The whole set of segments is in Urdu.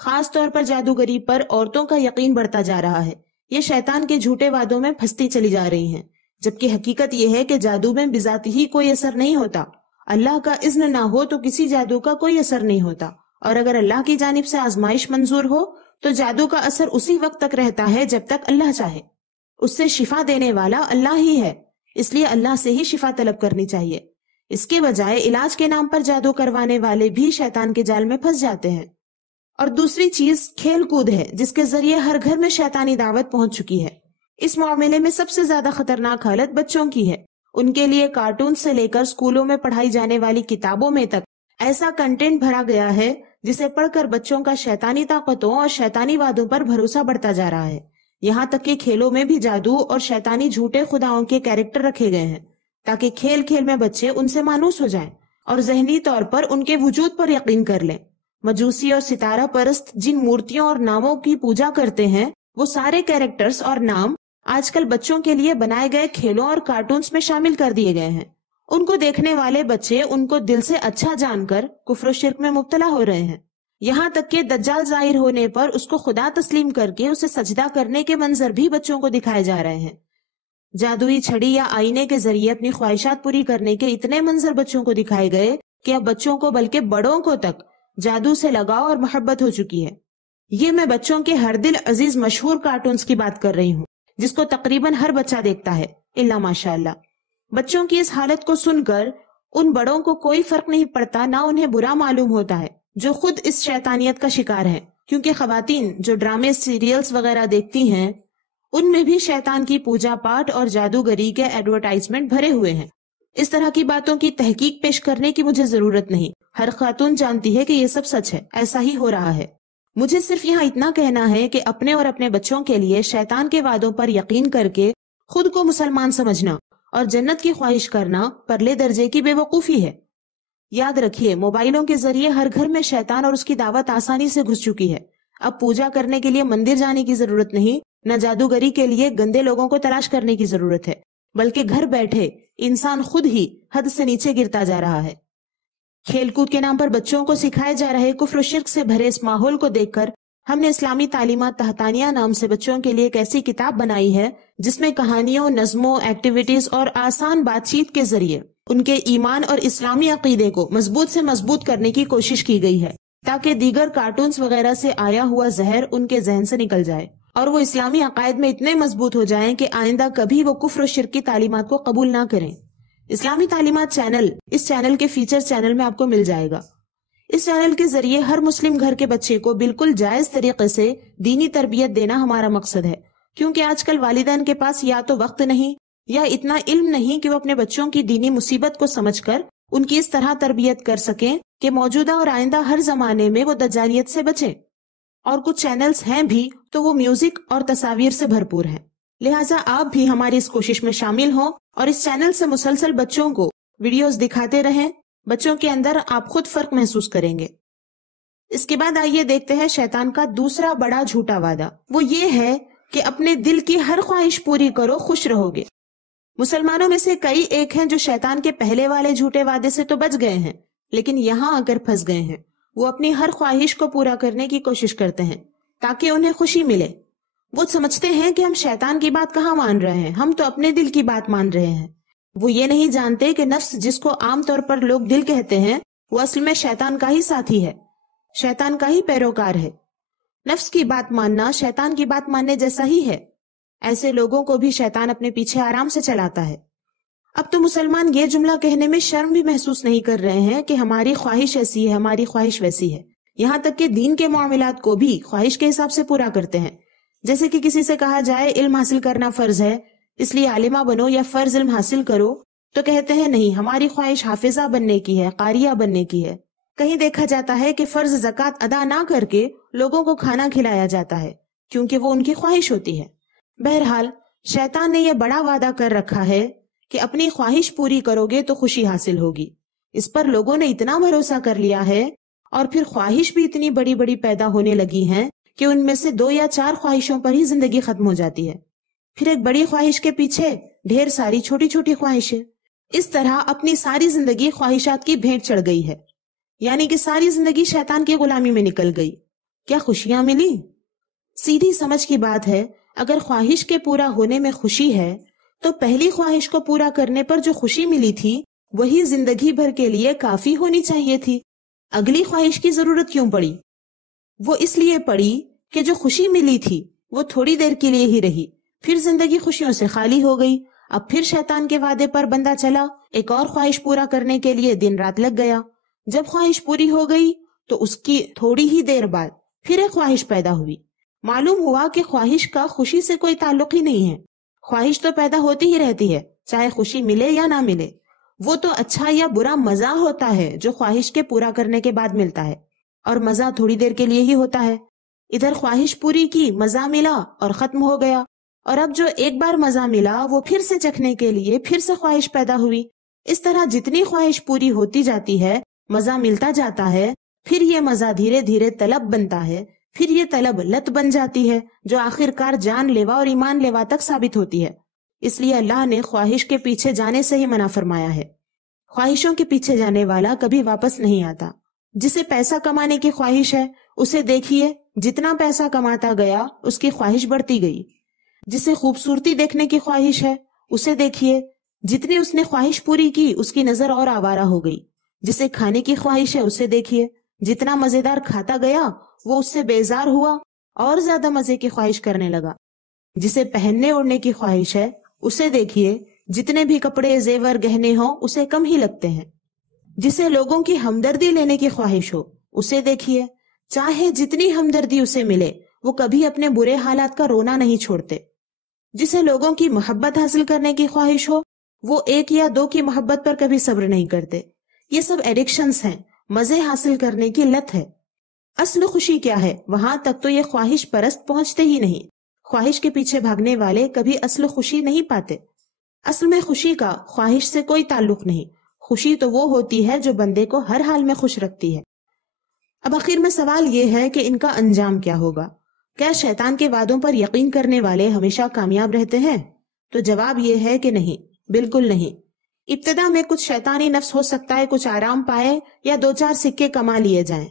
خاص طور پر جادوگری پر عورتوں کا یقین بڑھتا جا رہا ہے۔ یہ شیطان کے جھوٹے وعدوں میں پھنستی چلی جا رہی ہیں، جبکہ حقیقت یہ ہے کہ جادو میں بذات ہی کوئی اثر نہیں ہوتا۔ اللہ کا اذن نہ ہو تو کسی جادو کا کوئی اثر نہیں ہوتا، اور اگر اللہ کی جانب سے آزمائش منظور ہو تو جادو کا اثر اسی وقت تک رہتا ہے جب تک اللہ چاہے۔ اس سے شفا دینے والا اللہ ہی ہے، اس لیے اللہ سے ہی شفا طلب کرنی چاہیے۔ اس کے بجائے علاج کے نام پر جادو کروانے والے بھی شیطان کے جال میں پھنس جاتے ہیں۔ اور دوسری چیز کھیل کود ہے، جس کے ذریعے ہر گھر میں شیطانی دعوت پہنچ چکی ہے۔ اس معاملے میں سب سے زیادہ خطرناک حالت بچوں کی ہے۔ ان کے لیے کارٹون سے لے کر اسکولوں میں پڑھائی جانے والی کتابوں میں تک ایسا کنٹینٹ بھرا گیا ہے جسے پڑھ کر بچوں کا شیطانی طاقتوں اور شیطانی وعدوں پر بھروسہ بڑھتا جا رہا ہے۔ یہاں تک کہ کھیلوں میں بھی جادو اور شیطانی جھوٹے خداؤں کے کیریکٹر رکھے گئے ہیں تاکہ کھیل کھیل میں بچے ان سے مانوس ہو جائیں اور ذہنی طور پر ان کے وجود پر یقین کر لیں۔ مجوسی اور ستارہ پرست جن مورتیوں اور ناموں کی پوجا کرتے ہیں، وہ سارے کیریکٹرز اور نام آج کل بچوں کے لیے بنائے گئے کھیلوں اور کارٹونز میں شامل کر دیے گئے ہیں۔ ان کو دیکھنے والے بچے ان کو دل سے اچھا جان کر کفر و شرک میں مبتلا ہو رہے ہیں، یہاں تک کہ دجال ظاہر ہونے پر اس کو خدا تسلیم کر کے اسے سجدہ کرنے کے منظر بھی بچوں کو دکھائے جا رہے ہیں۔ جادوئی چھڑی یا آئینے کے ذریعے اپنی خواہشات پوری کرنے کے اتنے منظر بچوں کو دکھائے گئے کہ اب بچوں کو بلکہ بڑوں کو تک جادو سے لگاؤ اور محبت ہو چکی ہے۔ یہ میں بچوں کے ہر دل عزیز مشہور کارٹونز کی بات کر رہی ہوں، جس کو تقریباً ہر بچہ دیکھتا ہے الا ماشاء اللہ۔ بچوں کی اس حالت کو سن کر ان بڑوں کو کوئی فرق نہیں پڑتا، نہ انہیں برا معلوم ہوتا ہے جو خود اس شیطانیت کا شکار ہے، کیونکہ خواتین جو ڈرامے سیریلز وغیرہ دیکھتی ہیں ان میں بھی شیطان کی پوجا پاٹ اور جادوگری کے ایڈورٹائزمنٹ بھرے ہوئے ہیں۔ اس طرح کی باتوں کی تحقیق پیش کرنے کی مجھے ضرورت نہیں، ہر خاتون جانتی ہے کہ یہ سب سچ ہے، ایسا ہی ہو رہا ہے۔ مجھے صرف یہاں اتنا کہنا ہے کہ اپنے اور اپنے بچوں کے لیے شیطان کے وعدوں پر یقین کر کے خود کو مسلمان سمجھنا اور جنت کی خواہش کرنا پرلے درجے کی بے وقوفی ہے۔ یاد رکھیے، موبائلوں کے ذریعے ہر گھر میں شیطان اور اس کی دعوت آسانی سے گھس چکی ہے۔ اب پوجا کرنے کے لیے مندر جانے کی ضرورت نہیں، نہ جادوگری کے لیے گندے لوگوں کو تلاش کرنے کی ضرورت ہے، بلکہ گھر بیٹھے انسان خود ہی حد سے نیچے گرتا جا رہا ہے۔ کھیل کود کے نام پر بچوں کو سکھائے جا رہے کفر و شرک سے بھرے اس ماحول کو دیکھ کر ہم نے اسلامی تعلیمات تحتانیہ نام سے بچوں کے لیے ایک ایسی کتاب بنائی ہے جس میں کہانیوں، نظموں، ایکٹیویٹیز اور آسان بات چیت کے ذریعے ان کے ایمان اور اسلامی عقیدے کو مضبوط سے مضبوط کرنے کی کوشش کی گئی ہے، تاکہ دیگر کارٹونز وغیرہ سے آیا ہوا زہر ان کے ذہن سے نکل جائے اور وہ اسلامی عقائد میں اتنے مضبوط ہو جائیں کہ آئندہ کبھی وہ کفر و شرک کی تعلیمات کو قبول نہ کریں۔ اسلامی تعلیمات چینل اس چینل کے فیچر چینل میں آپ کو مل جائے گا۔ اس چینل کے ذریعے ہر مسلم گھر کے بچے کو بالکل جائز طریقے سے دینی تربیت دینا ہمارا مقصد ہے، کیونکہ آج کل والدین کے پاس یا تو وقت نہیں یا اتنا علم نہیں کہ وہ اپنے بچوں کی دینی مصیبت کو سمجھ کر ان کی اس طرح تربیت کر سکیں کہ موجودہ اور آئندہ ہر زمانے میں وہ دجالیت سے بچیں۔ اور کچھ چینلز ہیں بھی تو وہ میوزک اور تصاویر سے بھرپور ہیں، لہٰذا آپ بھی ہماری اس کوشش میں شامل ہوں اور اس چینل سے مسلسل بچوں کو ویڈیوز دکھاتے رہیں۔ بچوں کے اندر آپ خود فرق محسوس کریں گے۔ اس کے بعد آئیے دیکھتے ہیں شیطان کا دوسرا بڑا جھوٹا وعدہ، وہ یہ ہے کہ اپنے دل کی ہر خواہش پوری کرو، خوش رہو گے۔ مسلمانوں میں سے کئی ایک ہیں جو شیطان کے پہلے والے جھوٹے وعدے سے تو بچ گئے ہیں، لیکن یہاں آ کر پھنس گئے ہیں۔ وہ اپنی ہر خواہش کو پورا کرنے کی کوشش کرتے ہیں تاکہ انہیں خوشی ملے۔ وہ سمجھتے ہیں کہ ہم شیطان کی بات کہاں مان رہے ہیں، ہم تو اپنے دل کی بات مان رہے ہیں۔ وہ یہ نہیں جانتے کہ نفس، جس کو عام طور پر لوگ دل کہتے ہیں، وہ اصل میں شیطان کا ہی ساتھی ہے، شیطان کا ہی پیروکار ہے۔ نفس کی بات ماننا شیطان کی بات ماننے جیسا ہی ہے۔ ایسے لوگوں کو بھی شیطان اپنے پیچھے آرام سے چلاتا ہے۔ اب تو مسلمان یہ جملہ کہنے میں شرم بھی محسوس نہیں کر رہے ہیں کہ ہماری خواہش ایسی ہے، ہماری خواہش ویسی ہے۔ یہاں تک کہ دین کے معاملات کو بھی خواہش کے حساب سے پورا کرتے ہیں۔ جیسے کہ کسی سے کہا جائے علم حاصل کرنا فرض ہے، اس لیے عالمہ بنو یا فرض علم حاصل کرو، تو کہتے ہیں نہیں، ہماری خواہش حافظہ بننے کی ہے، قاریہ بننے کی ہے۔ کہیں دیکھا جاتا ہے کہ فرض زکوٰۃ ادا نہ کر کے لوگوں کو کھانا کھلایا جاتا ہے، کیونکہ وہ ان کی خواہش ہوتی ہے۔ بہرحال شیطان نے یہ بڑا وعدہ کر رکھا ہے کہ اپنی خواہش پوری کرو گے تو خوشی حاصل ہوگی۔ اس پر لوگوں نے اتنا بھروسہ کر لیا ہے اور پھر خواہش بھی اتنی بڑی بڑی پیدا ہونے لگی ہیں کہ ان میں سے 2 یا 4 خواہشوں پر ہی زندگی ختم ہو جاتی ہے۔ پھر ایک بڑی خواہش کے پیچھے ڈھیر ساری چھوٹی چھوٹی خواہشیں۔ اس طرح اپنی ساری زندگی خواہشات کی بھینٹ چڑھ گئی ہے، یعنی کہ ساری زندگی شیطان کی غلامی میں نکل گئی۔ کیا خوشیاں ملی؟ سیدھی سمجھ کی بات ہے، اگر خواہش کے پورا ہونے میں خوشی ہے تو پہلی خواہش کو پورا کرنے پر جو خوشی ملی تھی وہی زندگی بھر کے لیے کافی ہونی چاہیے تھی۔ اگلی خواہش کی ضرورت کیوں پڑی؟ وہ اس لیے پڑی کہ جو خوشی ملی تھی وہ تھوڑی دیر کے لیے ہی رہی، پھر زندگی خوشیوں سے خالی ہو گئی۔ اب پھر شیطان کے وعدے پر بندہ چلا، ایک اور خواہش پورا کرنے کے لیے دن رات لگ گیا۔ جب خواہش پوری ہو گئی تو اس کی تھوڑی ہی دیر بعد پھر ایک خواہش پیدا ہوئی۔ معلوم ہوا کہ خواہش کا خوشی سے کوئی تعلق ہی نہیں ہے۔ خواہش تو پیدا ہوتی ہی رہتی ہے، چاہے خوشی ملے یا نہ ملے۔ وہ تو اچھا یا برا مزہ ہوتا ہے جو خواہش کے پورا کرنے کے بعد ملتا ہے، اور مزہ تھوڑی دیر کے لیے ہی ہوتا ہے۔ ادھر خواہش پوری کی، مزہ ملا اور ختم ہو گیا، اور اب جو ایک بار مزہ ملا وہ پھر سے چکھنے کے لیے پھر سے خواہش پیدا ہوئی۔ اس طرح جتنی خواہش پوری ہوتی جاتی ہے، مزہ ملتا جاتا ہے، پھر یہ مزہ دھیرے دھیرے طلب بنتا ہے، پھر یہ طلب لت بن جاتی ہے جو آخر کار جان لیوا اور ایمان لیوا تک ثابت ہوتی ہے۔ اس لیے اللہ نے خواہش کے پیچھے جانے سے ہی منع فرمایا ہے۔ خواہشوں کے پیچھے جانے والا کبھی واپس نہیں آتا۔ جسے پیسہ کمانے کی خواہش ہے اسے دیکھیے، جتنا پیسہ کماتا گیا اس کی خواہش بڑھتی گئی۔ جسے خوبصورتی دیکھنے کی خواہش ہے اسے دیکھیے، جتنی اس نے خواہش پوری کی اس کی نظر اور آوارہ ہو گئی۔ جسے کھانے کی خواہش ہے اسے دیکھیے، جتنا مزیدار کھاتا گیا وہ اس سے بیزار ہوا اور زیادہ مزے کی خواہش کرنے لگا۔ جسے پہننے اوڑھنے کی خواہش ہے اسے دیکھیے، جتنے بھی کپڑے زیور گہنے ہوں اسے کم ہی لگتے ہیں۔ جسے لوگوں کی ہمدردی لینے کی خواہش ہو اسے دیکھیے، چاہے جتنی ہمدردی اسے ملے وہ کبھی اپنے برے حالات کا رونا نہیں چھوڑتے۔ جسے لوگوں کی محبت حاصل کرنے کی خواہش ہو وہ ایک یا دو کی محبت پر کبھی صبر نہیں کرتے۔ یہ سب ایڈکشنز ہیں، مزے حاصل کرنے کی لت ہے۔ اصل خوشی کیا ہے؟ وہاں تک تو یہ خواہش پرست پہنچتے ہی نہیں۔ خواہش کے پیچھے بھاگنے والے کبھی اصل خوشی نہیں پاتے۔ اصل میں خوشی کا خواہش سے کوئی تعلق نہیں۔ خوشی تو وہ ہوتی ہے جو بندے کو ہر حال میں خوش رکھتی ہے۔ اب آخر میں سوال یہ ہے کہ ان کا انجام کیا ہوگا؟ کیا شیطان کے وعدوں پر یقین کرنے والے ہمیشہ کامیاب رہتے ہیں؟ تو جواب یہ ہے کہ نہیں، بالکل نہیں۔ ابتدا میں کچھ شیطانی نفس ہو سکتا ہے کچھ آرام پائے یا دو چار سکے کما لیے جائیں،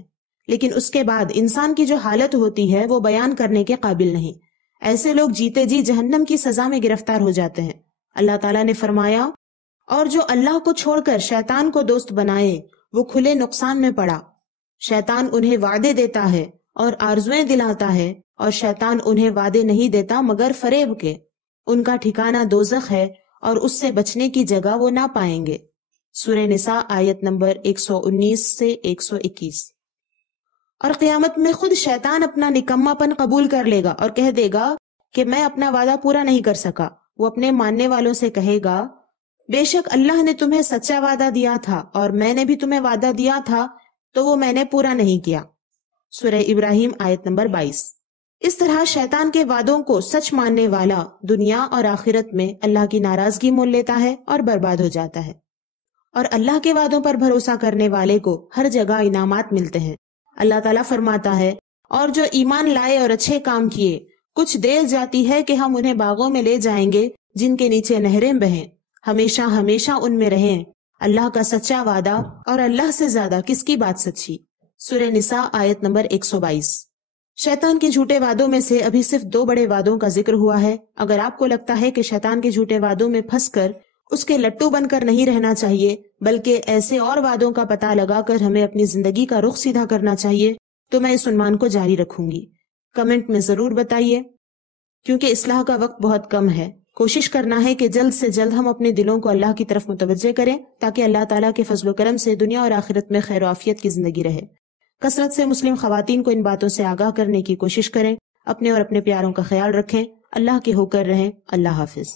لیکن اس کے بعد انسان کی جو حالت ہوتی ہے وہ بیان کرنے کے قابل نہیں۔ ایسے لوگ جیتے جی جہنم کی سزا میں گرفتار ہو جاتے ہیں۔ اللہ تعالیٰ نے فرمایا، اور جو اللہ کو چھوڑ کر شیطان کو دوست بنائے وہ کھلے نقصان میں پڑا۔ شیطان انہیں وعدے دیتا ہے اور آرزویں دلاتا ہے، اور شیطان انہیں وعدے نہیں دیتا مگر فریب کے۔ ان کا ٹھکانہ دوزخ ہے اور اس سے بچنے کی جگہ وہ نہ پائیں گے۔ سورہ نساء آیت نمبر 119 سے 121۔ اور قیامت میں خود شیطان اپنا نکما پن قبول کر لے گا اور کہہ دے گا کہ میں اپنا وعدہ پورا نہیں کر سکا۔ وہ اپنے ماننے والوں سے کہے گا، بے شک اللہ نے تمہیں سچا وعدہ دیا تھا اور میں نے بھی تمہیں وعدہ دیا تھا تو وہ میں نے پورا نہیں کیا۔ سورہ ابراہیم آیت نمبر 22۔ اس طرح شیطان کے وعدوں کو سچ ماننے والا دنیا اور آخرت میں اللہ کی ناراضگی مول لیتا ہے اور برباد ہو جاتا ہے، اور اللہ کے وعدوں پر بھروسہ کرنے والے کو ہر جگہ انعامات ملتے ہیں۔ اللہ تعالیٰ فرماتا ہے، اور جو ایمان لائے اور اچھے کام کیے، کچھ دیر جاتی ہے کہ ہم انہیں باغوں میں لے جائیں گے جن کے نیچے نہریں بہیں، ہمیشہ ہمیشہ ان میں رہیں۔ اللہ کا سچا وعدہ، اور اللہ سے زیادہ کس کی بات سچی؟ سورہ نساء آیت نمبر 122۔ شیطان کے جھوٹے وعدوں میں سے ابھی صرف 2 بڑے وعدوں کا ذکر ہوا ہے۔ اگر آپ کو لگتا ہے کہ شیطان کے جھوٹے وعدوں میں پھنس کر اس کے لٹو بن کر نہیں رہنا چاہیے، بلکہ ایسے اور وعدوں کا پتہ لگا کر ہمیں اپنی زندگی کا رخ سیدھا کرنا چاہیے، تو میں اس عنوان کو جاری رکھوں گی۔ کمنٹ میں ضرور بتائیے، کیونکہ اصلاح کا وقت بہت کم ہے۔ کوشش کرنا ہے کہ جلد سے جلد ہم اپنے دلوں کو اللہ کی طرف متوجہ کریں، تاکہ اللہ تعالیٰ کے فضل و کرم سے دنیا اور آخرت میں خیر و عافیت کی زندگی رہے۔ کثرت سے مسلم خواتین کو ان باتوں سے آگاہ کرنے کی کوشش کریں۔ اپنے اور اپنے پیاروں کا خیال رکھیں۔ اللہ کے ہو کر رہیں۔ اللہ حافظ۔